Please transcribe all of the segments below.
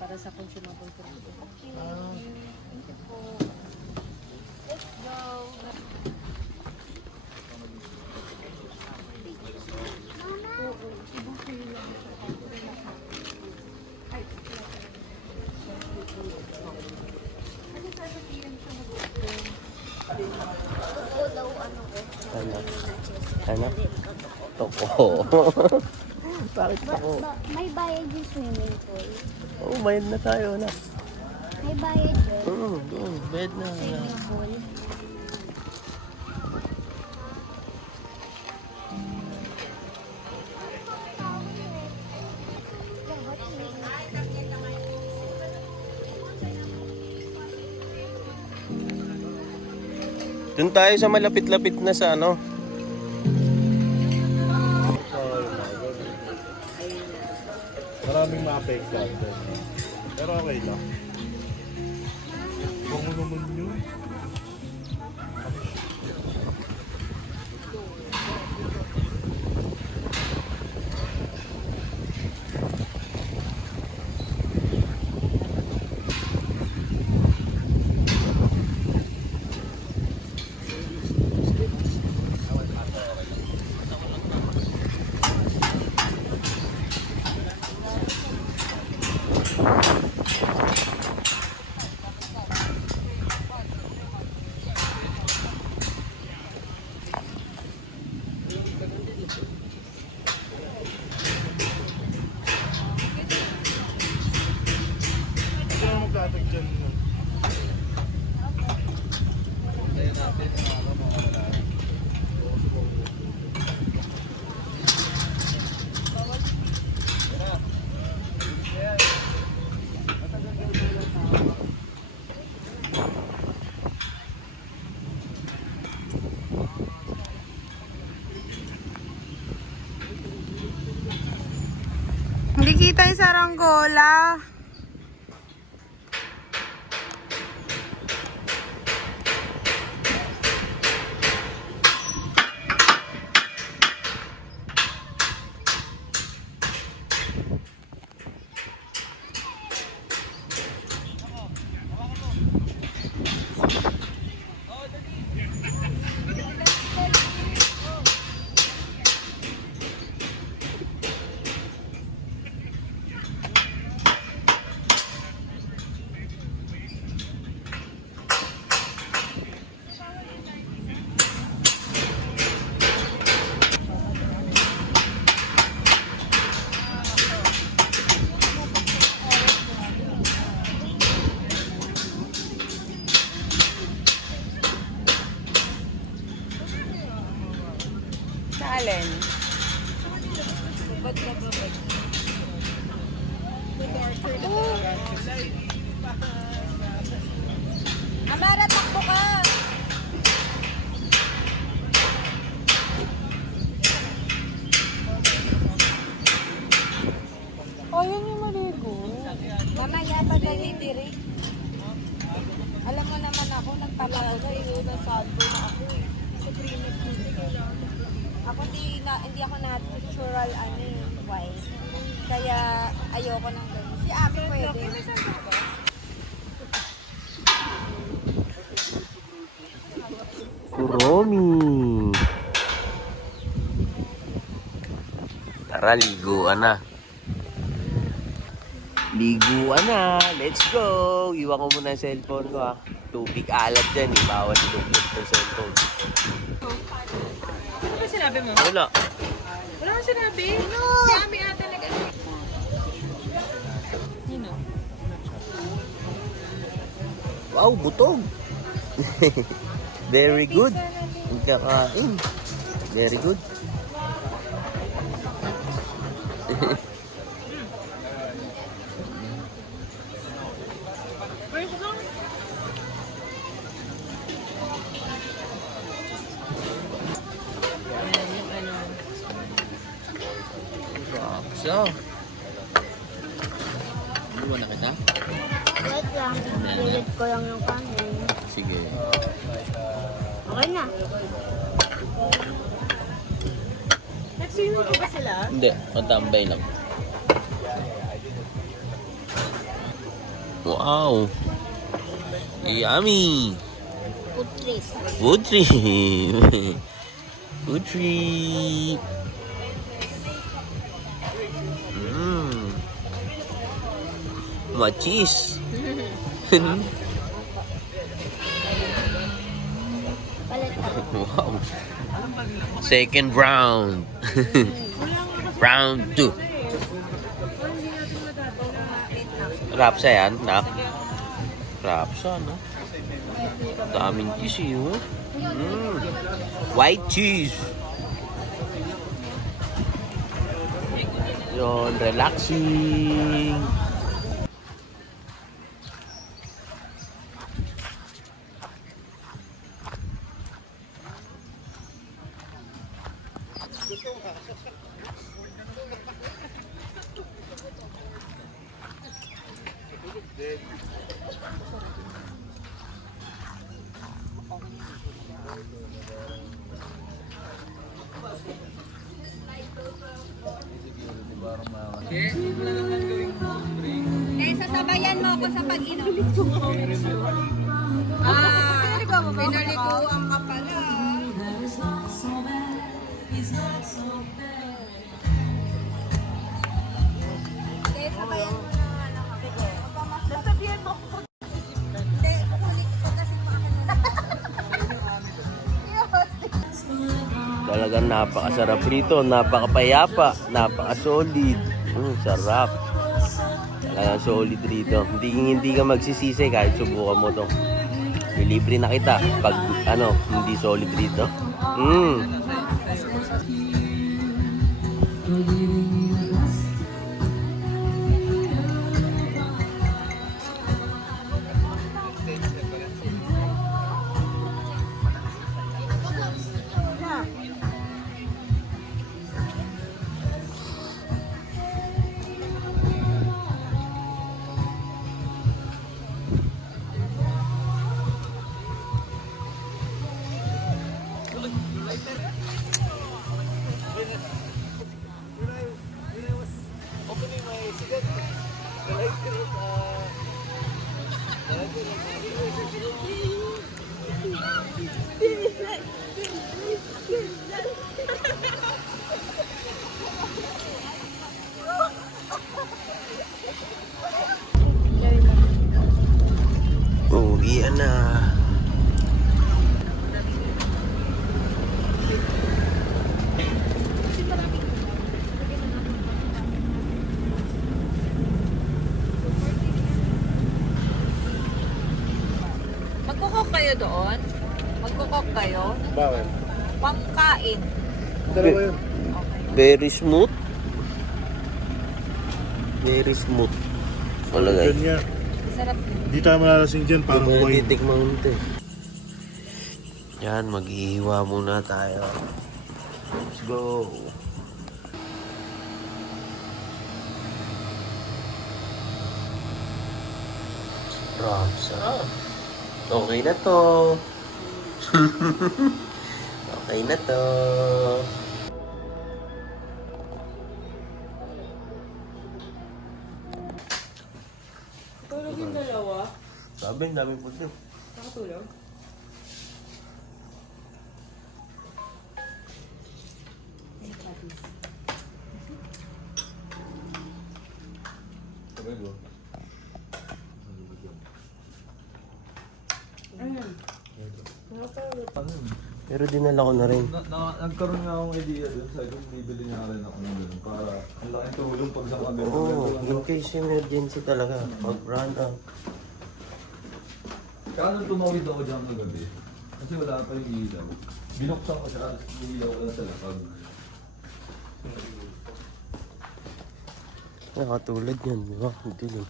para sa consumable product. Thank you po. Let's go. Totoo daw ano ko. Ano? Toko. Bakit ako? May bayad yung swimming pool. Oo, bayad na tayo na. May bayad yun. Bayad na. Swimming pool. Doon tayo sa malapit-lapit na sa ano. Maraming maapektuhan din. Pero okay lang. Huwag mo naman yun. Hindi naman magkatag dyan. Hindi kita yung saranggola. Sa alin? Amara, takbo ka! Oh, yun yung maligo. Mamaya pa dali-diri. Alam mo naman ako, nagpapagod na sample na ako eh. Sa creamer ako hindi ako natural white. Kaya ayoko nang ganun. Si Abi pwede. Kuromi. Tara, liguan na. Liguan na. Let's go. Iwan ko muna yung cellphone ko ha. Tubig alat dyan eh. Bawal iluglit ng cellphone. Ano ba sinabi mo? Wala. Wala kang sinabi? No! Si Ami ata Nino? Wow, butog. Very good. Magkakain. Very good. First lang? Ayan, yung ano. So, iwan na kita? Wait lang. Lilit ko lang yung kanin. Sige. Okay na. Nag-swimming ko ba sila? Hindi, matambay lang. Wow! Yummy! Putris. Food trip! Food trip! Machis! Wow! Second round! Round 2. Rapsa yan, nak? Rapsa, no? Daming cheese, oh. White cheese! Yun, relaxing! Eh, sasabayan mo ako sa pag-inom. Pinaliguan ka pala. Hindi, sabayan mo na ano ka. Sasabihan mo ako. Hindi, kukulit ko kasi maakin na. Talagang napakasarap rito, napakapayapa, napaka-solid. Sarap. Talagang solid rito. Hindi ka magsisisi kahit subukan mo to. Libre na kita pag hindi solid rito. Uwian na. Magkukok kayo doon? Magkukok kayo? Bakit? Pangkain. Dalawa yun. Very smooth. Very smooth. Malagay. Ganyan. Sarap yun. Hindi tayo malalasing dyan, parang wine. Titikman mo ito. Yan, maghihiwa muna tayo. Let's go. Sarap. Okay na to. Okay na to. Tulog yung dalawa. Sabi, ang daming puti. Nakatulog. Pero dinala ko na rin. Nagkaroon nga akong idea dun. Sabi ko, bibili niya rin ako ng ganun. Para ang laking tulong pag sa mga ganun. Oo, in case emergency talaga. Pag-run out. Kaya nung tumawid ako dyan kagabi, kasi wala pa yung ilaw. Binuksan ko siya, yung ilaw ko lang sa lapag. Nakatulad yan, di ba? Dilim.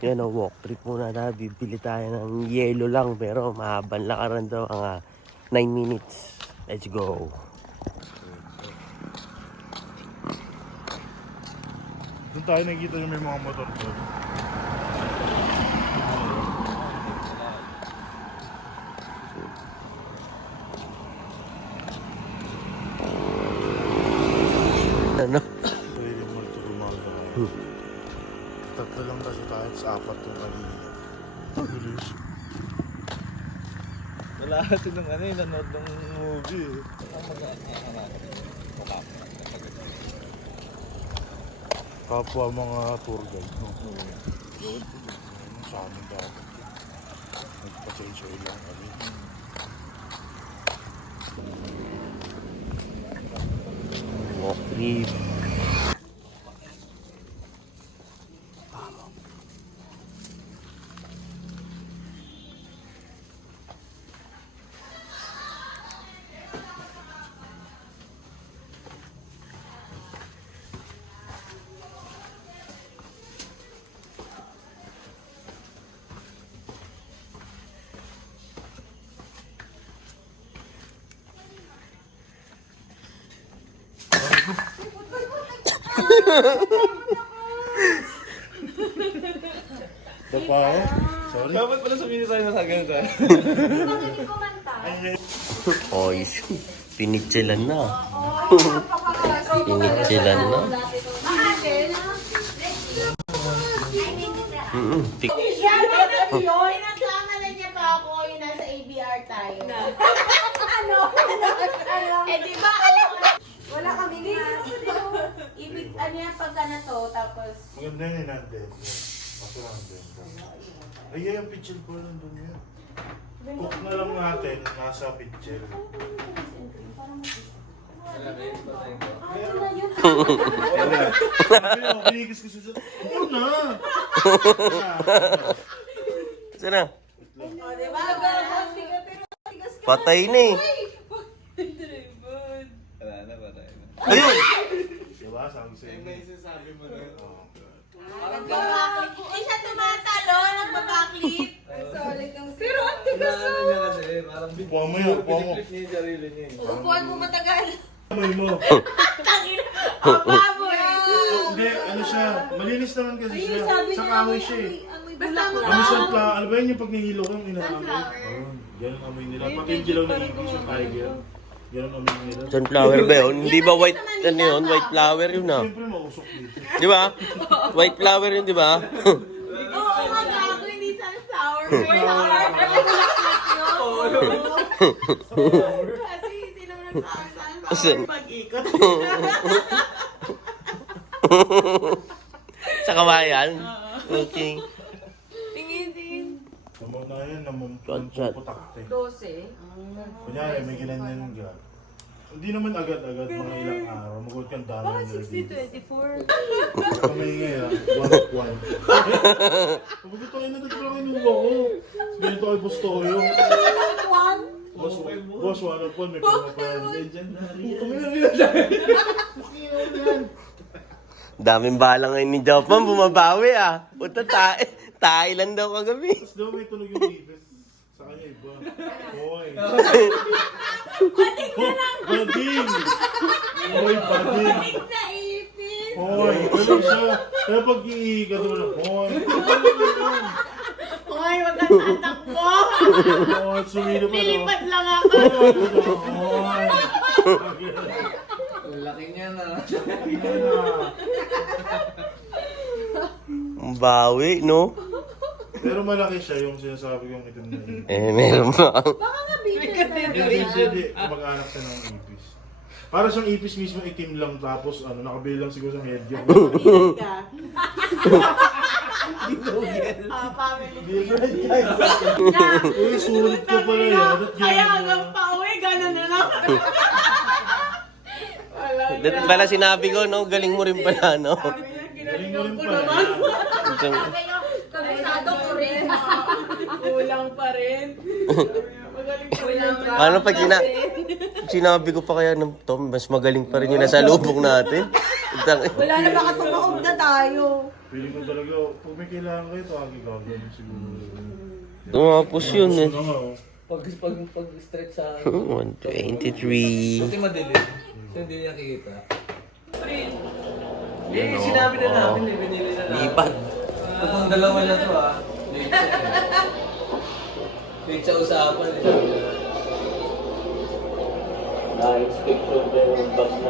Yan ang walk trip muna na. Bibili tayo ng yelo lang pero mahabang lakaran daw ang 9 minutes. Let's go. Doon tayo nakikita yung may mga motor doon. Ano? Pwede mo ito gumagawa. Tatlo lang kasi tayo sa apat yung kanina. Bilis. Wala kasi nung ano yung nanood ng movie eh. Kapwa mga tour guide, no? Yun. Sa amin dati. Nagpa-change oil lang kami. Walk trip. Bapa ako? Sorry. Dapat pala sabihin tayo na sa ganito eh. Magaling kumanta. Oy, pinitsilan na. Pinitsilan na. Tik. Pinagkamalan niya pa ako yung nasa ABR tayo. Ano? Eh di ba alam mo, Wala kami class. ibig ano yan pagka na to, tapos Maganda yun yung nandun. Masarang din. Ay, yung pitchel ko nandun yan. Cook na lang natin, nasa pitchel. Sabi mo, pinigis ko sa Oo na! Saan na? oh, di ba? Patay na eh. Wala na, patay na. Ayun! Diba? Sabi sa'yo. Sabi mo na yun. Nagbabackflip. Hindi siya tumatalo, nagbabackflip. Pero ang tigas Ano niya kasi, parang Buwan mo yun, buwan mo. piniplit niya yung sarili niya eh. Upuan mo matagal. Amoy mo. Tangina. Ang baboy. Hindi, ano siya, malinis naman kasi siya. Sa kahoy siya eh. Basta mo Amoy sunflower, alam ba yun yung pag nahilo ko yung inaamoy? Oo, ganun amoy nila. Pati yung dilaw na ibig yung tiger. Ganun amoy nila. Sunflower ba yun? Hindi ba white, ano yun? White flower yun ah. Siyempre mausok dito. Di ba? White flower yun, di ba? Oo, nga gago, hindi sunflower. Kasi sino mo nagsawa sunflower pag-ikot. Sa kawayan? Okay. Tingin din. Naman na yun, Shot. namumputakte. 12. Kunyari, may ginanyan ka. Hindi naman agad-agad, mga ilang araw. Magod kang dami ng review. 24. Kamay ngayon, one of one. Kapag ito ay natagpulang inuwa ko. Ganito kay Bustoyo. Boss, one of one, may pama pa yan. Legendary. Kami lang nilalagay. Daming bala ngayon ni Japan, bumabawi ah. Puta, tae lang daw kagabi. Tapos daw may tunog yung ibis. Sa kanya iba. Hoy. Bading! Hoy, bading! Naipis. Hoy, ano siya? Kaya pag iiga doon na, hoy. Hoy, wag kang tatakbo. Hoy, sumilo pa no. Lilipad lang ako. Hoy. Laki niya na. Ang bawi, no? Pero malaki siya yung sinasabi kong itim na ibis. Meron ba? Hindi, mag-anak siya ng ipis. Para siyang ipis mismo itim lang tapos nakabili lang siguro sa media. Family. Uy, sulit ko pala yan. At Kaya hanggang pauwi, gano'n na lang. Dati pala sinabi ko, no? Galing mo rin pala, no? Galing mo rin pala. Kabisado ko rin. kulang pa rin. Ano pag sinabi ko pa kaya ng Tom, mas magaling pa rin yung nasa lubong natin. Wala na baka tumaob na tayo. Feeling ko talaga, pag may kailangan kayo, tawagin gagawin siguro. Tumapos yun eh. Ano nga, oh. Pag-stretch sa... 123. Buti madilim. So hindi niya kita. Eh, sinabi na namin eh, binili na namin. Lipat. Itong dalawa na to ah. Late siya eh. Late sa usapan eh. Na-inspection din yung box na